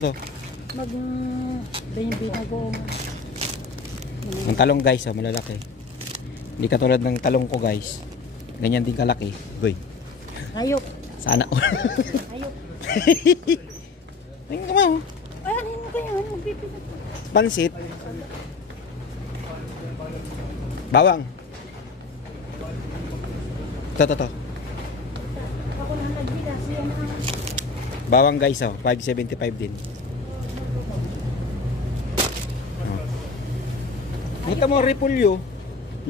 So, binago. ang talong guys, oh, malalaki. Hindi katulad ng talong ko guys. Ganyan din kalaki. Goy. Ayok. Sana. Ayok. Tingnan mo. Ay, ano mo kayo? Magpipinat. Pansit. Bawang. Ito. Ako na nagbila. Siya na. Bawang guys, oh, 5.75 din. Kita mo repolyo.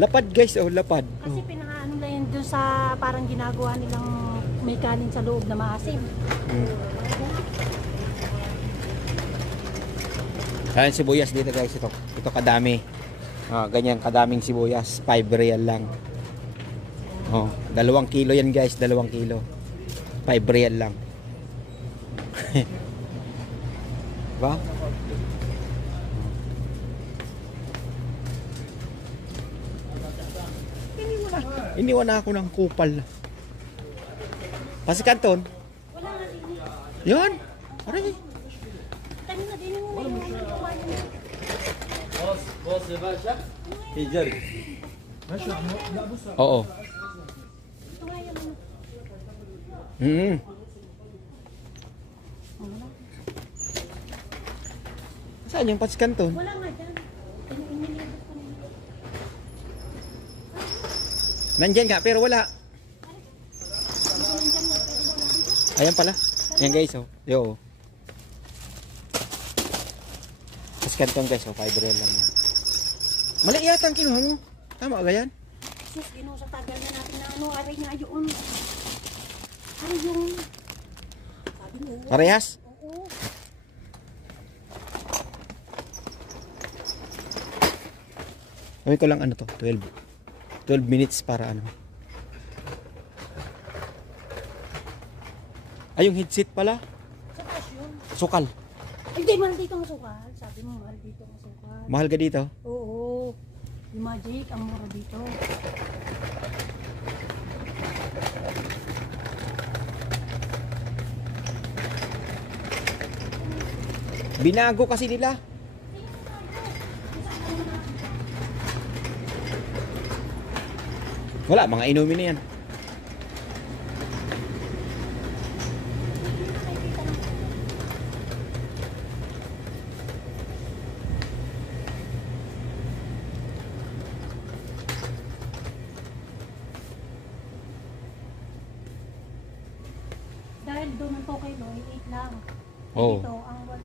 Lapad guys, oh, lapad. Kasi pinakaano na yun doon sa parang ginagawa nilang may kanin sa loob na maasim. Ayan sibuyas dito guys, ito kadami. Ganyan kadaming sibuyas, 5 real lang. 2 kilo yan guys, 2 kilo. 5 real lang. Ba? Iniwan na ako ng kupal. Pasi kanton. Wala nga din. Yan. Aray. Tayo na din mo yung بص يا باشا في جري Oo. ito nga yung Saan yung pasi kanton? wala nga dyan. Inilibot ko nila. Nandyan nga pero wala. Ayan pala. Ayan guys, oh. Yo. Pasi kanton guys, oh, 5 real lang. Mali yata ang kinuha mo. Tama ba yan? Sus, sa tagal na natin na ano, aray nga yun. Ano yung... Sabi mo. Parehas? Oo. Gawin ko lang ano to, 12 minutes para ano. Ay, yung headset pala. Sa cash yun. Sukal. Hindi, mahal dito ang sukal. Sabi mo, mahal dito ang sukal. Mahal ka dito? Oo. Yung Magic, ang mura dito. Binago kasi nila. Wala, mga inumin na yan. Dahil doon ang tokay no, 8 lang. Oo. Dito, ang